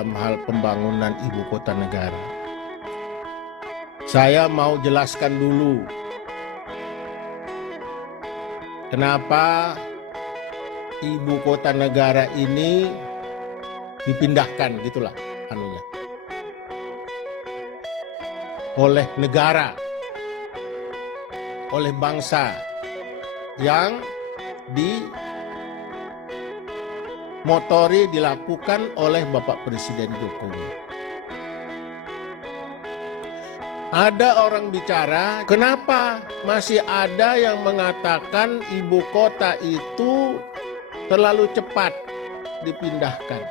dalam hal pembangunan ibu kota negara. Saya mau jelaskan dulu kenapa ibu kota negara ini dipindahkan gitulah anunya oleh negara, oleh bangsa yang dimotori dilakukan oleh Bapak Presiden Jokowi. Ada orang bicara, kenapa masih ada yang mengatakan ibu kota itu terlalu cepat dipindahkan.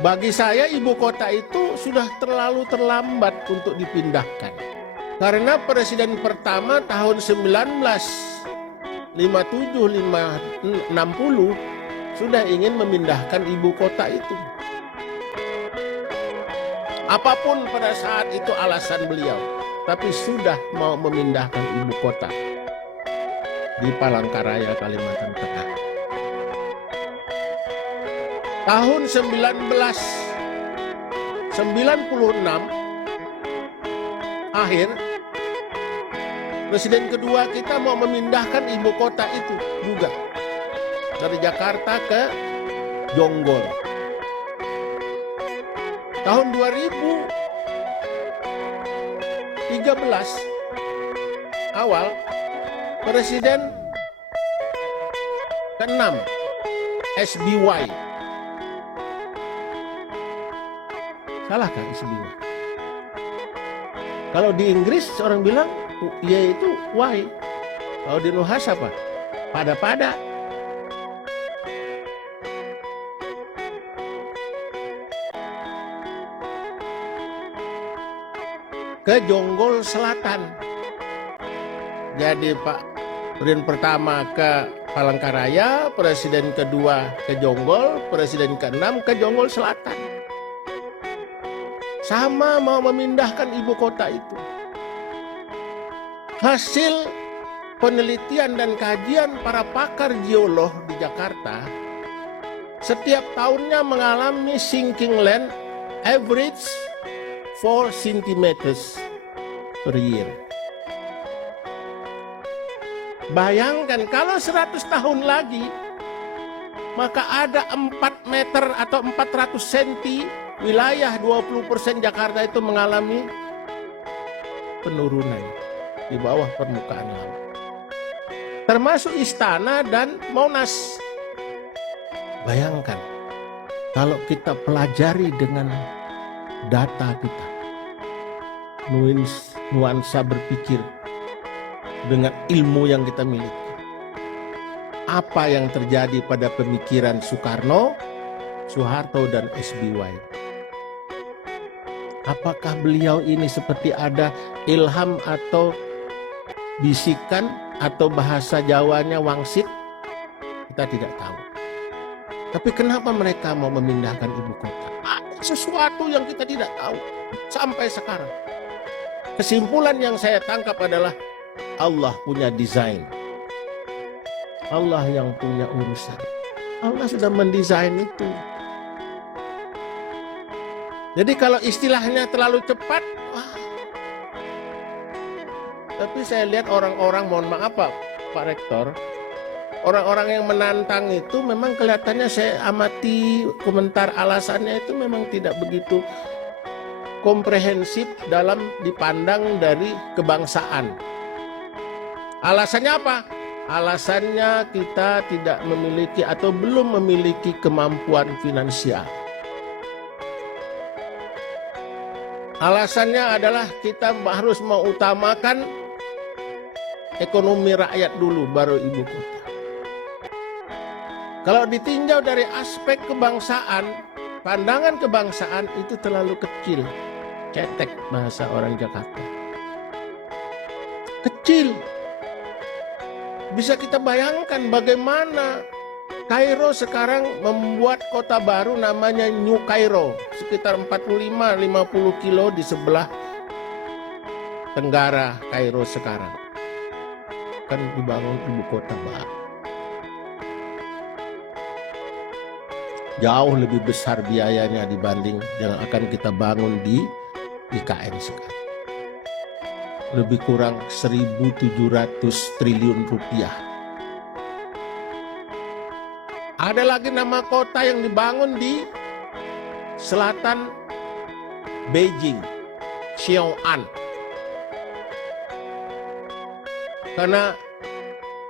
Bagi saya ibu kota itu sudah terlalu terlambat untuk dipindahkan. Karena presiden pertama tahun 1957-60 sudah ingin memindahkan ibu kota itu. Apapun pada saat itu alasan beliau, tapi sudah mau memindahkan ibu kota di Palangkaraya, Kalimantan Tengah. Tahun 1996 akhir, presiden kedua kita mau memindahkan ibu kota itu juga dari Jakarta ke Jonggol. Tahun 2013 awal, presiden ke-6 SBY. Salahkah SBY? Kalau di Inggris orang bilang Y itu Y. Kalau di Nuhas apa? Pada-pada. Ke Jonggol Selatan. Jadi Pak Presiden pertama ke Palangkaraya, presiden kedua ke Jonggol, presiden ke-6 ke Jonggol Selatan. Sama mau memindahkan ibu kota itu. Hasil penelitian dan kajian para pakar geolog di Jakarta, setiap tahunnya mengalami sinking land average 4 cm per year. Bayangkan kalau 100 tahun lagi, maka ada 4 meter atau 400 cm wilayah 20% Jakarta itu mengalami penurunan di bawah permukaan laut. Termasuk Istana dan Monas. Bayangkan kalau kita pelajari dengan data kita, nuansa berpikir dengan ilmu yang kita miliki. Apa yang terjadi pada pemikiran Soekarno, Soeharto, dan SBY? Apakah beliau ini seperti ada ilham atau bisikan atau bahasa Jawanya wangsit? Kita tidak tahu. Tapi kenapa mereka mau memindahkan ibu kota? Ada sesuatu yang kita tidak tahu sampai sekarang. Kesimpulan yang saya tangkap adalah Allah punya desain. Allah yang punya urusan. Allah sudah mendesain itu. Jadi kalau istilahnya terlalu cepat, wah. Tapi saya lihat orang-orang, mohon maaf Pak Rektor, orang-orang yang menantang itu memang kelihatannya, saya amati komentar alasannya itu memang tidak begitu komprehensif dalam dipandang dari kebangsaan. Alasannya apa? Alasannya kita tidak memiliki atau belum memiliki kemampuan finansial. Alasannya adalah kita harus mengutamakan ekonomi rakyat dulu, baru ibu kota. Kalau ditinjau dari aspek kebangsaan, pandangan kebangsaan itu terlalu kecil. Cetek bahasa orang Jakarta. Kecil. Bisa kita bayangkan bagaimana Kairo sekarang membuat kota baru namanya New Kairo, sekitar 45-50 kilo di sebelah tenggara Kairo sekarang. Kan dibangun ibu kota baru. jauh lebih besar biayanya dibanding yang akan kita bangun di IKN sekarang. Lebih kurang 1.700 triliun rupiah. Ada lagi nama kota yang dibangun di selatan Beijing, Xiaoan. Karena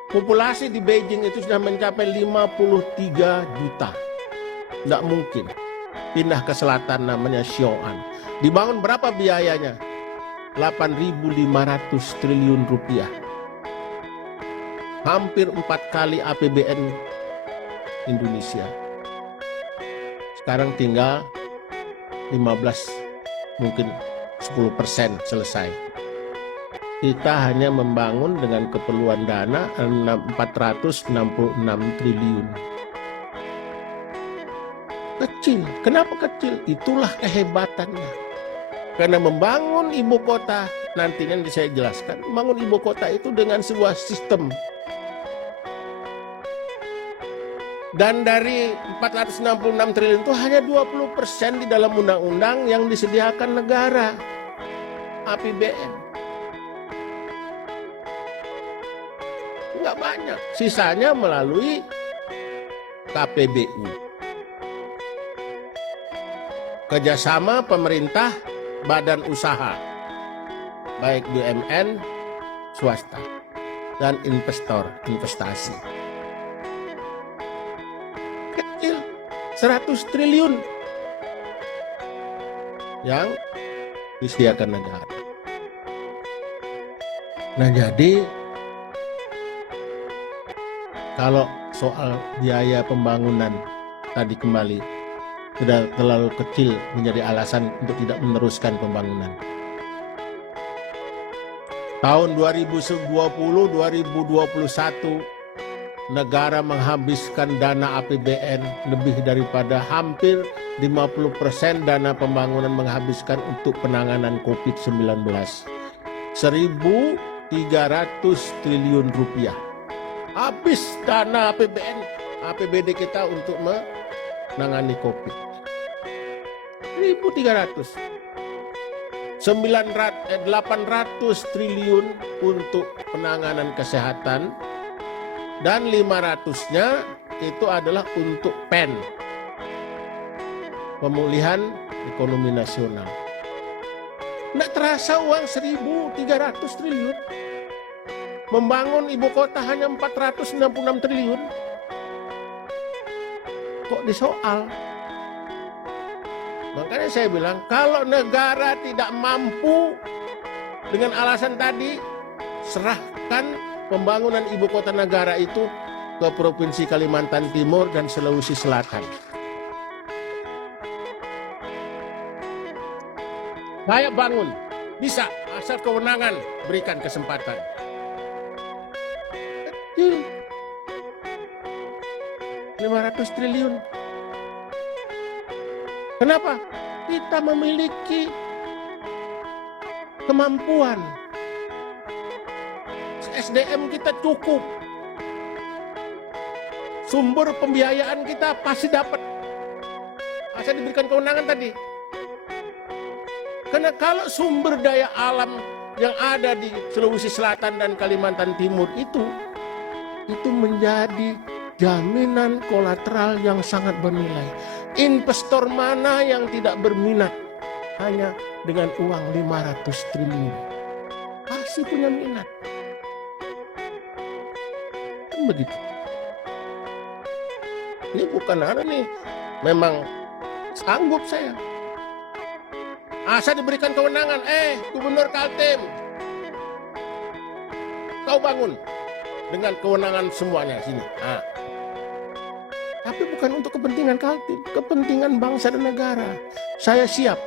populasi di Beijing itu sudah mencapai 53 juta. Tidak mungkin pindah ke selatan namanya Xiaoan. Dibangun berapa biayanya? 8.500 triliun rupiah. Hampir 4 kali APBN Indonesia. Sekarang tinggal 15, mungkin 10% selesai. Kita hanya membangun dengan keperluan dana 466 triliun. Kecil. Kenapa kecil? Itulah kehebatannya. Karena membangun ibu kota, nantinya saya jelaskan, membangun ibu kota itu dengan sebuah sistem. Dan dari 466 triliun itu hanya 20% di dalam undang-undang yang disediakan negara, APBN. Nggak banyak, sisanya melalui KPBU. Kerjasama pemerintah, badan usaha, baik BUMN, swasta, dan investor, investasi. Kecil, 100 triliun yang disediakan negara. Nah jadi, kalau soal biaya pembangunan tadi kembali sudah terlalu kecil menjadi alasan untuk tidak meneruskan pembangunan. Tahun 2020-2021 negara menghabiskan dana APBN lebih daripada hampir 50% dana pembangunan menghabiskan untuk penanganan COVID-19. 1.300 triliun rupiah. Habis dana APBD kita untuk menangani COVID. 1.300. 800 triliun untuk penanganan kesehatan dan 500-nya itu adalah untuk PEN, pemulihan ekonomi nasional. Nggak terasa uang 1.300 triliun. Membangun ibu kota hanya 466 triliun. Kok disoal? Makanya saya bilang, kalau negara tidak mampu dengan alasan tadi, serahkan pembangunan ibu kota negara itu ke Provinsi Kalimantan Timur dan Sulawesi Selatan. Saya bangun, bisa, asal kewenangan, berikan kesempatan. Kecil, 500 triliun. Kenapa? Kita memiliki kemampuan. SDM kita cukup. Sumber pembiayaan kita pasti dapat. Asal diberikan kewenangan tadi. Karena kalau sumber daya alam yang ada di Sulawesi Selatan dan Kalimantan Timur itu menjadi jaminan kolateral yang sangat bernilai. Investor mana yang tidak berminat hanya dengan uang 500 triliun? Pasti punya minat. Kan begitu. Ini bukan ada nih, memang sanggup saya. Asal diberikan kewenangan, Gubernur Kaltim, kau bangun dengan kewenangan semuanya sini. Tapi bukan untuk kepentingan Kaltim, kepentingan bangsa dan negara. Saya siap.